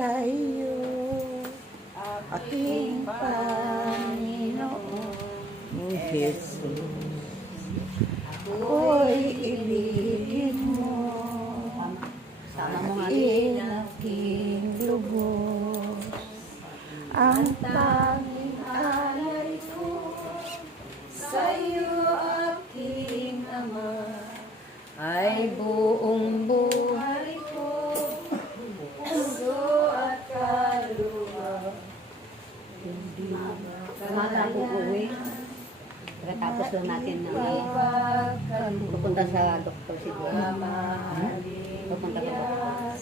sa iyo, aking Panginoong Jesus. Ako'y ibigin mo, at aking lubos, ang tanging alay ko sa iyo, aking Ama, ay buong buhay ko, puso at kaluluwa. Hindi Mata po uwi. Pagkatapos lang natin na pupunta sa doktor siguro. Pupunta ka doktor.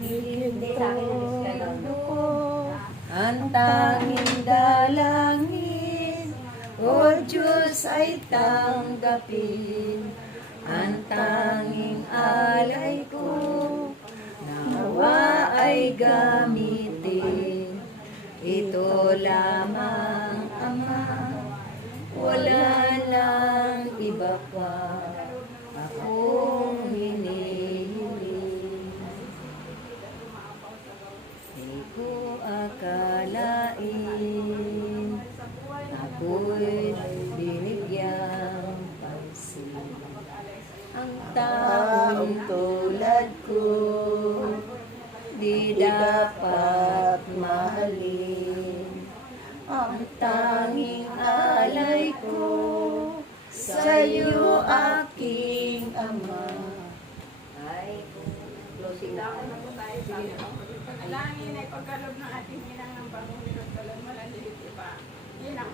Hindi sa akin ang tanging dalangin, O Diyos, ay tanggapin ang tanging alay ko, nawa ay gamitin. Ito lamang, Ama, wala nang iba pa akong hinihiling. Di ko akalain ako'y binigyang pansin. Ang taong tulad ko di dapat mahalin. Ang tanging alay ko sa iyo, aking Ama. Ay, closing na. Pagkalangin ay pagkalob ng ating inang ng Panginoon, kalan malalilip iba. Yun ang